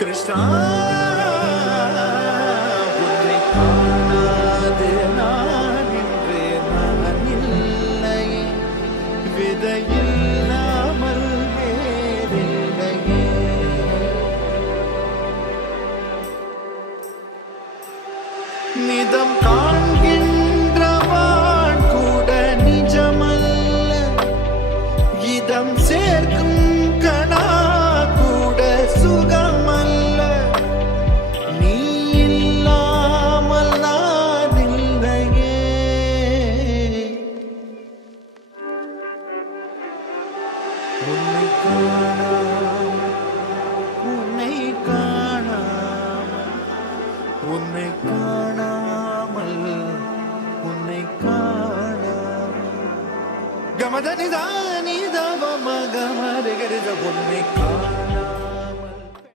கிருஷ்ணா உன்னை காணாது நான் இன்று நான் இல்லை, விதையில்லாமல் வேறில்லையே. நிதம் காண்கின்றவான் கூட நிஜமல்ல, இதம் சேர்க்கும் கணா கூட சுகமல்ல. நீ இல்லாமல் நான் இல்லையே. உன்னை காணாமல் உன்னை காணாமல் உன்னை காணாமல் உன்னை காணாமல் கமதனிதானிதவ மகமருகருத உன்னை காண